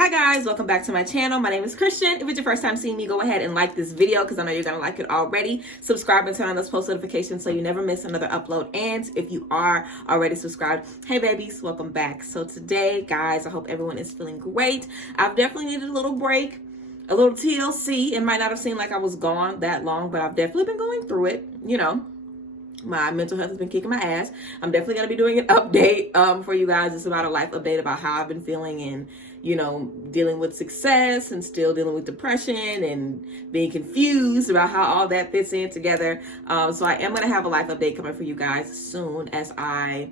Hi guys, welcome back to my channel. My name is Christian. If it's your first time seeing me, go ahead and like this video because I know you're going to like it already. Subscribe and turn on those post notifications so you never miss another upload. And if you are already subscribed, hey babies, welcome back. So today, guys, I hope everyone is feeling great. I've definitely needed a little break, a little TLC. It might not have seemed like I was gone that long, but I've definitely been going through it, you know. My mental health has been kicking my ass. I'm definitely going to be doing an update for you guys. It's about a life update about how I've been feeling and, you know, dealing with success and still dealing with depression and being confused about how all that fits in together. So I am going to have a life update coming for you guys soon as I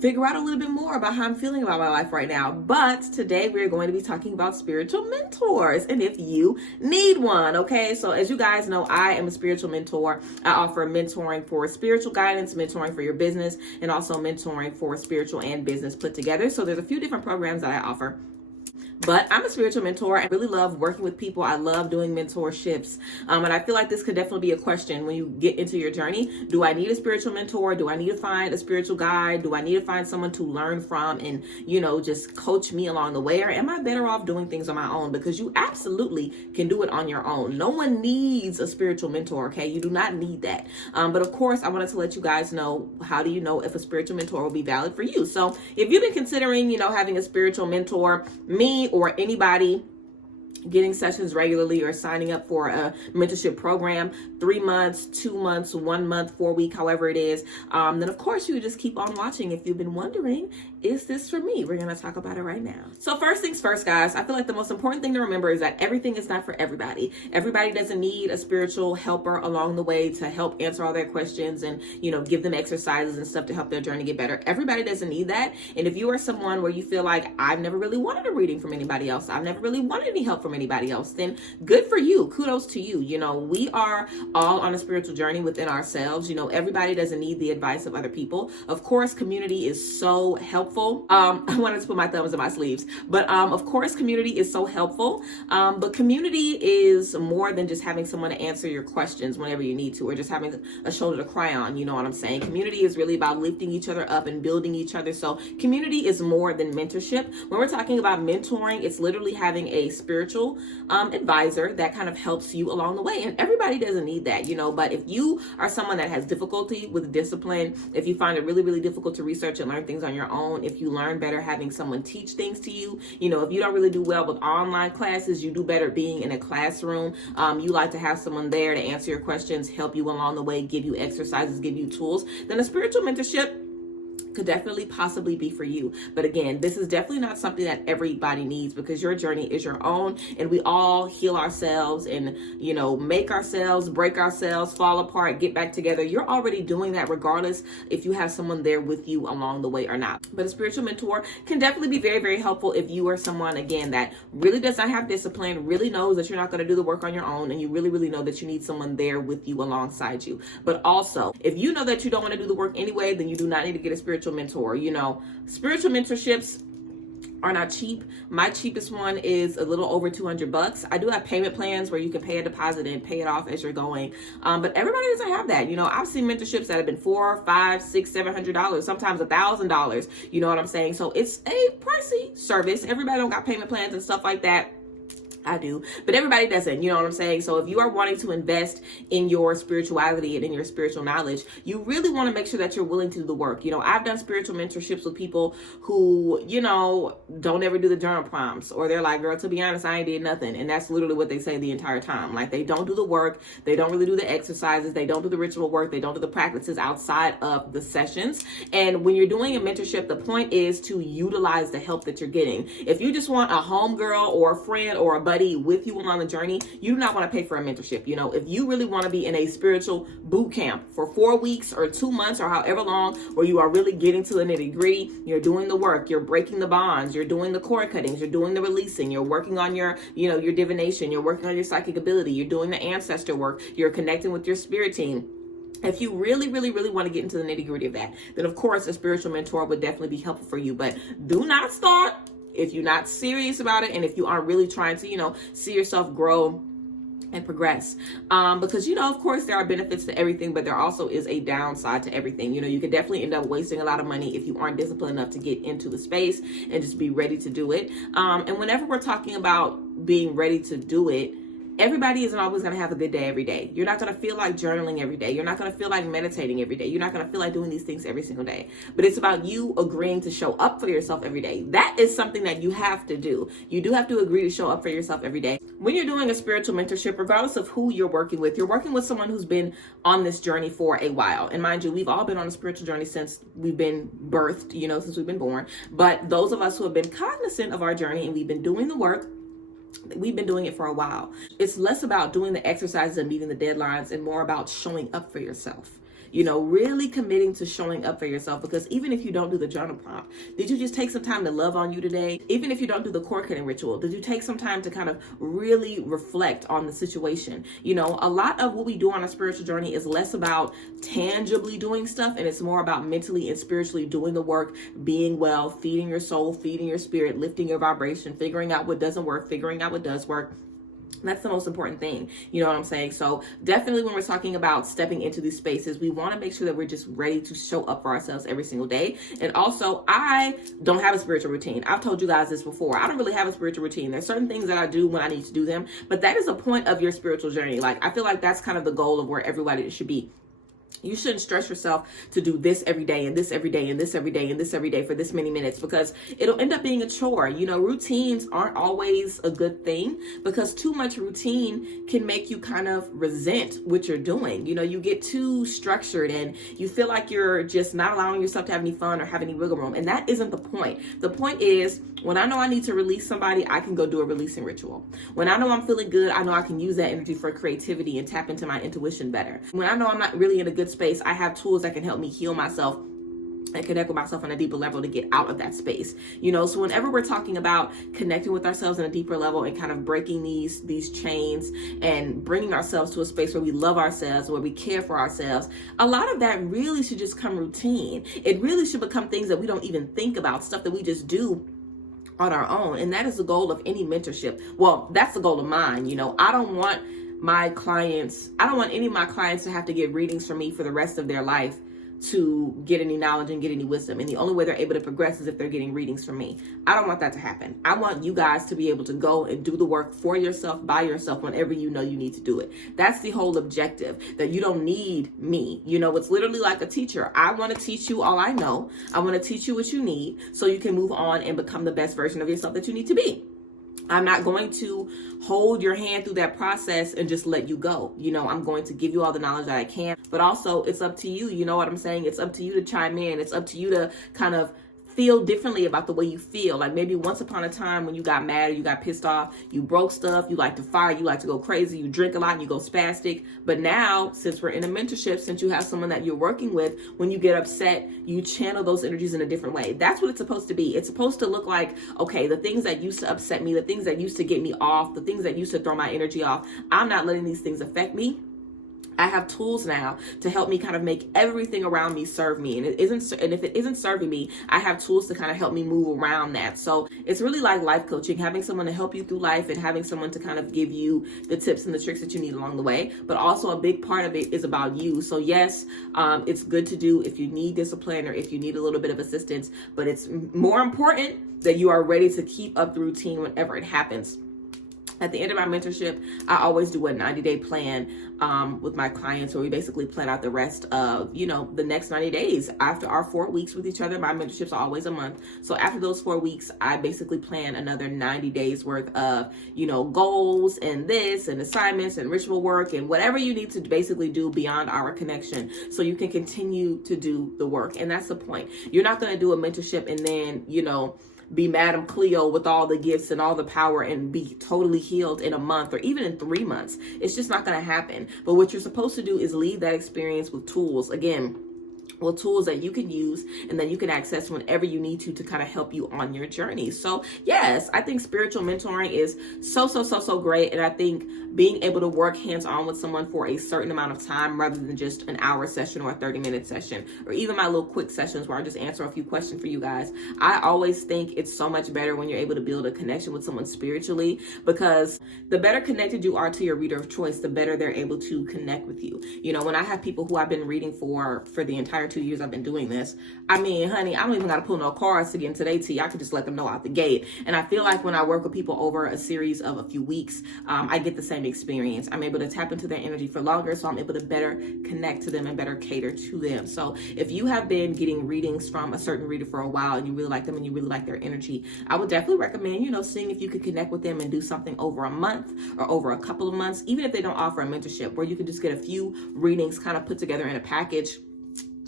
figure out a little bit more about how I'm feeling about my life right now. But today we're going to be talking about spiritual mentors and if you need one, okay? So as you guys know, I am a spiritual mentor. I offer mentoring for spiritual guidance, mentoring for your business, and also mentoring for spiritual and business put together. So there's a few different programs that I offer. But I'm a spiritual mentor. I really love working with people. I love doing mentorships. And I feel like this could definitely be a question when you get into your journey. Do I need a spiritual mentor? Do I need to find a spiritual guide? Do I need to find someone to learn from and, you know, just coach me along the way? Or am I better off doing things on my own? Because you absolutely can do it on your own. No one needs a spiritual mentor, okay? You do not need that. But of course, I wanted to let you guys know, how do you know if a spiritual mentor will be valid for you? So if you've been considering, you know, having a spiritual mentor, me or anybody getting sessions regularly or signing up for a mentorship program, 3 months, 2 months, 1 month, 4 week, however it is, then of course you just keep on watching. If you've been wondering, is this for me? We're going to talk about it right now. So first things first, guys, I feel like the most important thing to remember is that everything is not for everybody. Everybody doesn't need a spiritual helper along the way to help answer all their questions and, you know, give them exercises and stuff to help their journey get better. Everybody doesn't need that. And if you are someone where you feel like I've never really wanted a reading from anybody else, I've never really wanted any help from anybody else, then good for you. Kudos to you. You know, we are all on a spiritual journey within ourselves. You know, everybody doesn't need the advice of other people. Of course, community is so helpful. I wanted to put my thumbs in my sleeves, but of course, community is so helpful. But community is more than just having someone to answer your questions whenever you need to, or just having a shoulder to cry on. You know what I'm saying? Community is really about lifting each other up and building each other. So community is more than mentorship. When we're talking about mentoring, it's literally having a spiritual advisor that kind of helps you along the way. And everybody doesn't need that, you know, but if you are someone that has difficulty with discipline, if you find it really, really difficult to research and learn things on your own, if you learn better having someone teach things to you, you know, if you don't really do well with online classes, you do better being in a classroom. You like to have someone there to answer your questions, help you along the way, give you exercises, give you tools, then a spiritual mentorship could definitely possibly be for you. But again, this is definitely not something that everybody needs because your journey is your own and we all heal ourselves and, you know, make ourselves, break ourselves, fall apart, get back together. You're already doing that regardless if you have someone there with you along the way or not. But a spiritual mentor can definitely be very, very helpful if you are someone, again, that really does not have discipline, really knows that you're not going to do the work on your own, and you really, really know that you need someone there with you alongside you. But also, if you know that you don't want to do the work anyway, then you do not need to get a spiritual mentor. You know, spiritual mentorships are not cheap. My cheapest one is a little over $200. I do have payment plans where you can pay a deposit and pay it off as you're going. But everybody doesn't have that. You know, I've seen mentorships that have been $400, $500, $600, $700, sometimes $1,000. You know what I'm saying? So it's a pricey service. Everybody don't got payment plans and stuff like that. I do, but everybody doesn't, you know what I'm saying? So if you are wanting to invest in your spirituality and in your spiritual knowledge, you really want to make sure that you're willing to do the work. You know, I've done spiritual mentorships with people who, you know, don't ever do the journal prompts, or they're like, girl, to be honest, I ain't did nothing. And that's literally what they say the entire time. Like, they don't do the work. They don't really do the exercises. They don't do the ritual work. They don't do the practices outside of the sessions. And when you're doing a mentorship, the point is to utilize the help that you're getting. If you just want a homegirl or a friend or a buddy with you along the journey, you do not want to pay for a mentorship. You know, if you really want to be in a spiritual boot camp for 4 weeks or 2 months or however long, where you are really getting to the nitty gritty, you're doing the work, you're breaking the bonds, you're doing the cord cuttings, you're doing the releasing, you're working on your, you know, your divination, you're working on your psychic ability, you're doing the ancestor work, you're connecting with your spirit team. If you really, really, really want to get into the nitty gritty of that, then of course a spiritual mentor would definitely be helpful for you. But do not start if you're not serious about it, and if you aren't really trying to, you know, see yourself grow and progress. Because, you know, of course there are benefits to everything, but there also is a downside to everything. You know, you could definitely end up wasting a lot of money if you aren't disciplined enough to get into the space and just be ready to do it. And whenever we're talking about being ready to do it, everybody isn't always going to have a good day every day. You're not going to feel like journaling every day. You're not going to feel like meditating every day. You're not going to feel like doing these things every single day. But it's about you agreeing to show up for yourself every day. That is something that you have to do. You do have to agree to show up for yourself every day. When you're doing a spiritual mentorship, regardless of who you're working with someone who's been on this journey for a while. And mind you, we've all been on a spiritual journey since we've been birthed, you know, since we've been born. But those of us who have been cognizant of our journey and we've been doing the work, we've been doing it for a while. It's less about doing the exercises and meeting the deadlines and more about showing up for yourself. You know, really committing to showing up for yourself, because even if you don't do the journal prompt, did you just take some time to love on you today? Even if you don't do the cord cutting ritual, did you take some time to kind of really reflect on the situation? You know, a lot of what we do on a spiritual journey is less about tangibly doing stuff, and it's more about mentally and spiritually doing the work, being well, feeding your soul, feeding your spirit, lifting your vibration, figuring out what doesn't work, figuring out what does work. That's the most important thing. You know what I'm saying? So definitely when we're talking about stepping into these spaces, we want to make sure that we're just ready to show up for ourselves every single day. And also, I don't have a spiritual routine. I've told you guys this before. I don't really have a spiritual routine. There's certain things that I do when I need to do them, but that is a point of your spiritual journey. Like, I feel like that's kind of the goal of where everybody should be. You shouldn't stress yourself to do this every day and this every day and this every day and this every day for this many minutes, because it'll end up being a chore. You know, routines aren't always a good thing, because too much routine can make you kind of resent what you're doing. You know, you get too structured and you feel like you're just not allowing yourself to have any fun or have any wiggle room. And that isn't the point. The point is, when I know I need to release somebody, I can go do a releasing ritual. When I know I'm feeling good, I know I can use that energy for creativity and tap into my intuition better. When I know I'm not really in a good space, I have tools that can help me heal myself and connect with myself on a deeper level to get out of that space. You know, so whenever we're talking about connecting with ourselves on a deeper level and kind of breaking these chains and bringing ourselves to a space where we love ourselves, where we care for ourselves, a lot of that really should just come routine. It really should become things that we don't even think about, stuff that we just do on our own. And that is the goal of any mentorship. Well, that's the goal of mine. You know, I don't want any of my clients to have to get readings from me for the rest of their life to get any knowledge and get any wisdom. And the only way they're able to progress is if they're getting readings from me. I don't want that to happen. I want you guys to be able to go and do the work for yourself, by yourself, whenever you know you need to do it. That's the whole objective, that you don't need me. You know, it's literally like a teacher. I want to teach you all I know. I want to teach you what you need so you can move on and become the best version of yourself that you need to be. I'm not going to hold your hand through that process and just let you go. You know, I'm going to give you all the knowledge that I can, but also it's up to you. You know what I'm saying? It's up to you to chime in. It's up to you to kind of feel differently about the way you feel. Like maybe once upon a time when you got mad or you got pissed off, you broke stuff, you like to fight, you like to go crazy, you drink a lot and you go spastic. But now, since we're in a mentorship, since you have someone that you're working with, when you get upset, you channel those energies in a different way. That's what it's supposed to be. It's supposed to look like, okay, the things that used to upset me, the things that used to get me off, the things that used to throw my energy off, I'm not letting these things affect me. I have tools now to help me kind of make everything around me serve me. And if it isn't serving me, I have tools to kind of help me move around that. So it's really like life coaching, having someone to help you through life and having someone to kind of give you the tips and the tricks that you need along the way. But also a big part of it is about you. So yes, it's good to do if you need discipline or if you need a little bit of assistance, but it's more important that you are ready to keep up the routine whenever it happens. At the end of my mentorship, I always do a 90-day plan with my clients, where we basically plan out the rest of, you know, the next 90 days. After our 4 weeks with each other, my mentorships are always a month. So after those 4 weeks, I basically plan another 90 days worth of, you know, goals and this and assignments and ritual work and whatever you need to basically do beyond our connection so you can continue to do the work. And that's the point. You're not going to do a mentorship and then, you know, be Madam Cleo with all the gifts and all the power and be totally healed in a month or even in 3 months. It's just not going to happen. But what you're supposed to do is leave that experience with tools. Again, tools that you can use and that you can access whenever you need to kind of help you on your journey. So yes, I think spiritual mentoring is so great. And I think being able to work hands-on with someone for a certain amount of time rather than just an hour session or a 30-minute session, or even my little quick sessions where I just answer a few questions for you guys. I always think it's so much better when you're able to build a connection with someone spiritually, because the better connected you are to your reader of choice, the better they're able to connect with you. You know, when I have people who I've been reading for the entire 2 years I've been doing this, I mean, honey, I don't even got to pull no cards to get into their tea. I can just let them know out the gate. And I feel like when I work with people over a series of a few weeks, I get the same experience. I'm able to tap into their energy for longer, so I'm able to better connect to them and better cater to them. So if you have been getting readings from a certain reader for a while and you really like them and you really like their energy, I would definitely recommend, you know, seeing if you could connect with them and do something over a month or over a couple of months, even if they don't offer a mentorship, where you can just get a few readings kind of put together in a package,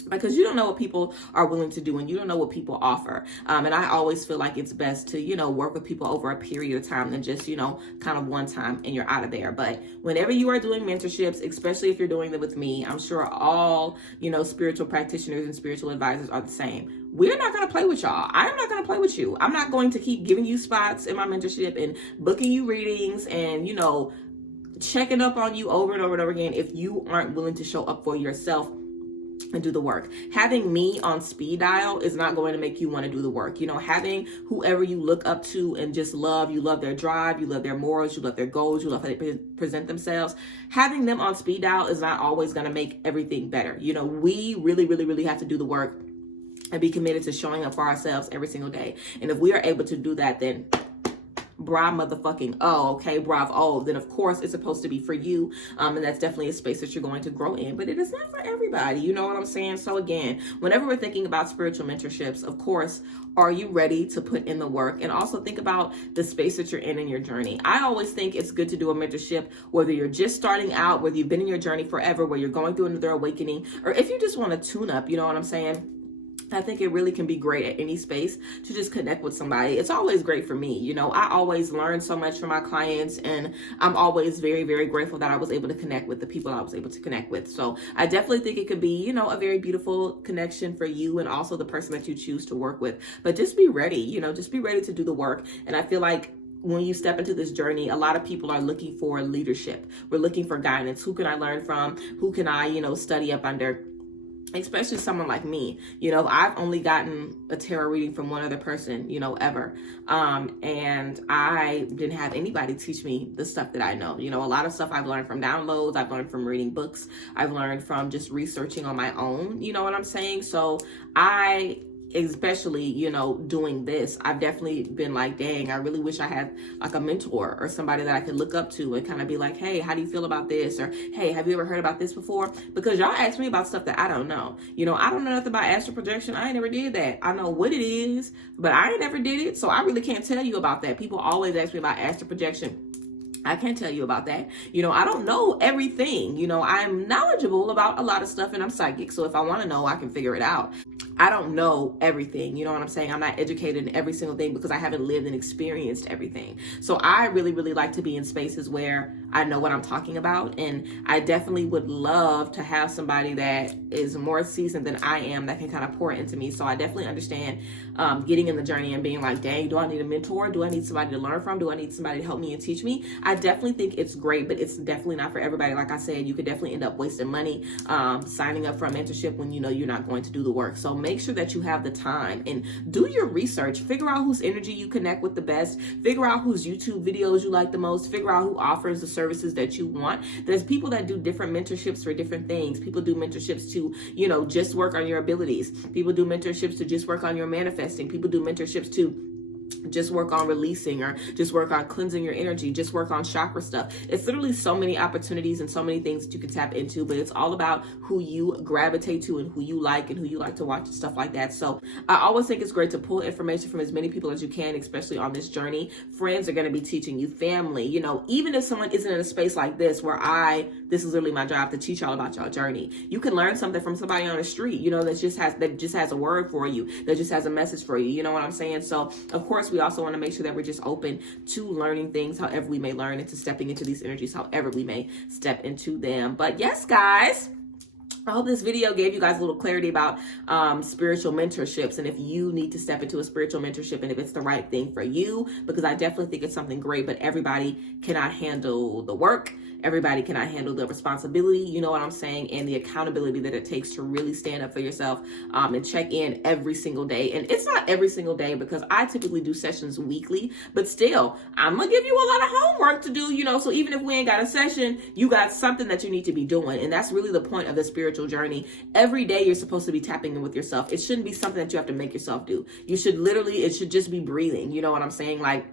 because you don't know what people are willing to do and you don't know what people offer. And I always feel like it's best to, you know, work with people over a period of time than just, you know, kind of one time and you're out of there. But whenever you are doing mentorships, especially if you're doing them with me, I'm sure all, you know, spiritual practitioners and spiritual advisors are the same. We're not going to play with y'all. I'm not going to play with you. I'm not going to keep giving you spots in my mentorship and booking you readings and, you know, checking up on you over and over and over again if you aren't willing to show up for yourself and do the work. Having me on speed dial is not going to make you want to do the work. You know, having whoever you look up to and just love, you love their drive, you love their morals, you love their goals, you love how they present themselves. Having them on speed dial is not always going to make everything better. You know, we really have to do the work and be committed to showing up for ourselves every single day. And if we are able to do that, then bravo, then of course it's supposed to be for you. And that's definitely a space that you're going to grow in, but it is not for everybody. You know what I'm saying? So again, whenever we're thinking about spiritual mentorships, of course, are you ready to put in the work? And also think about the space that you're in your journey. I always think it's good to do a mentorship, whether you're just starting out, whether you've been in your journey forever, where you're going through another awakening, or if you just want to tune up, you know what I'm saying? I think it really can be great at any space to just connect with somebody. It's always great for me. You know, I always learn so much from my clients, and I'm always very grateful that I was able to connect with the people I was able to connect with. So I definitely think it could be, you know, a very beautiful connection for you and also the person that you choose to work with. But just be ready, you know, just be ready to do the work. And I feel like when you step into this journey, a lot of people are looking for leadership. We're looking for guidance. Who can I learn from? Who can I, you know, study up under? Especially someone like me. You know, I've only gotten a tarot reading from one other person, you know, ever. And I didn't have anybody teach me the stuff that I know. You know, a lot of stuff I've learned from downloads, I've learned from reading books, I've learned from just researching on my own, you know what I'm saying? So especially, you know, doing this, I've definitely been like, dang, I really wish I had like a mentor or somebody that I could look up to and kind of be like, hey, how do you feel about this? Or, hey, have you ever heard about this before? Because y'all ask me about stuff that I don't know. You know, I don't know nothing about astral projection. I ain't never did that. I know what it is, but I ain't never did it. So I really can't tell you about that. People always ask me about astral projection. I can't tell you about that. You know, I don't know everything. You know, I'm knowledgeable about a lot of stuff and I'm psychic. So if I want to know, I can figure it out. I don't know everything. You know what I'm saying? I'm not educated in every single thing because I haven't lived and experienced everything. So I really like to be in spaces where I know what I'm talking about. And I definitely would love to have somebody that is more seasoned than I am that can kind of pour into me. So I definitely understand getting in the journey and being like, dang, do I need a mentor? Do I need somebody to learn from? Do I need somebody to help me and teach me? I definitely think it's great, but it's definitely not for everybody. Like I said, you could definitely end up wasting money signing up for a mentorship when you know you're not going to do the work. So make sure that you have the time and do your research. Figure out whose energy you connect with the best. Figure out whose YouTube videos you like the most. Figure out who offers the services that you want. There's people that do different mentorships for different things. People do mentorships to, you know, just work on your abilities. People do mentorships to just work on your manifesting. People do mentorships to just work on releasing or just work on cleansing your energy, just work on chakra stuff. It's literally so many opportunities and so many things that you can tap into, but it's all about who you gravitate to and who you like and who you like to watch and stuff like that. So I always think it's great to pull information from as many people as you can, especially on this journey. Friends are going to be teaching you, family, you know, even if someone isn't in a space like this where this is literally my job to teach y'all about y'all journey. You can learn something from somebody on the street, you know, that just has a word for you, that just has a message for you. You know what I'm saying? So of course, we also want to make sure that we're just open to learning things however we may learn, into stepping into these energies however we may step into them. But yes, guys, I hope this video gave you guys a little clarity about spiritual mentorships, and if you need to step into a spiritual mentorship and if it's the right thing for you, because I definitely think it's something great, but everybody cannot handle the work. Everybody cannot handle the responsibility, you know what I'm saying, and the accountability that it takes to really stand up for yourself and check in every single day. And it's not every single day because I typically do sessions weekly, but still, I'm gonna give you a lot of homework to do, you know, so even if we ain't got a session, you got something that you need to be doing. And that's really the point of the spiritual journey. Every day you're supposed to be tapping in with yourself. It shouldn't be something that you have to make yourself do. You should literally, it should just be breathing, you know what I'm saying? Like,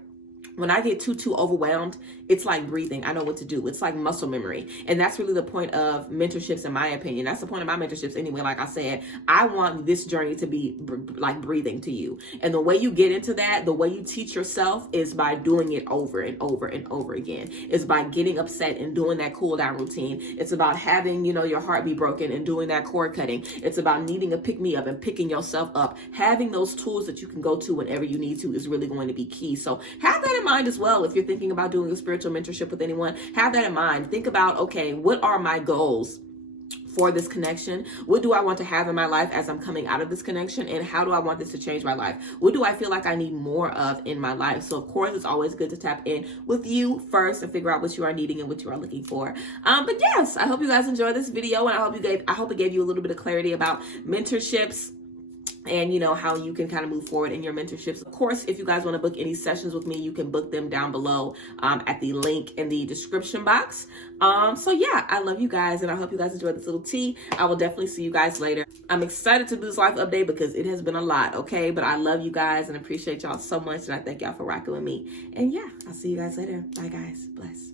when I get too overwhelmed, it's like breathing. I know what to do. It's like muscle memory. And that's really the point of mentorships, in my opinion. That's the point of my mentorships anyway. Like I said, I want this journey to be like breathing to you. And the way you get into that, the way you teach yourself is by doing it over and over and over again. It's by getting upset and doing that cool down routine. It's about having, you know, your heart be broken and doing that cord cutting. It's about needing a pick me up and picking yourself up. Having those tools that you can go to whenever you need to is really going to be key. So have that in mind as well. If you're thinking about doing a spiritual mentorship with anyone, have that in mind. Think about, okay, what are my goals for this connection? What do I want to have in my life as I'm coming out of this connection? And how do I want this to change my life? What do I feel like I need more of in my life? So of course, it's always good to tap in with you first and figure out what you are needing and what you are looking for. But yes, I hope you guys enjoyed this video, and I hope it gave you a little bit of clarity about mentorships and, you know, how you can kind of move forward in your mentorships. Of course, if you guys want to book any sessions with me, you can book them down below at the link in the description box. So yeah, I love you guys, and I hope you guys enjoyed this little tea. I will definitely see you guys later. I'm excited to do this life update because it has been a lot, okay? But I love you guys and appreciate y'all so much, and I thank y'all for rocking with me. And yeah, I'll see you guys later. Bye, guys. Bless.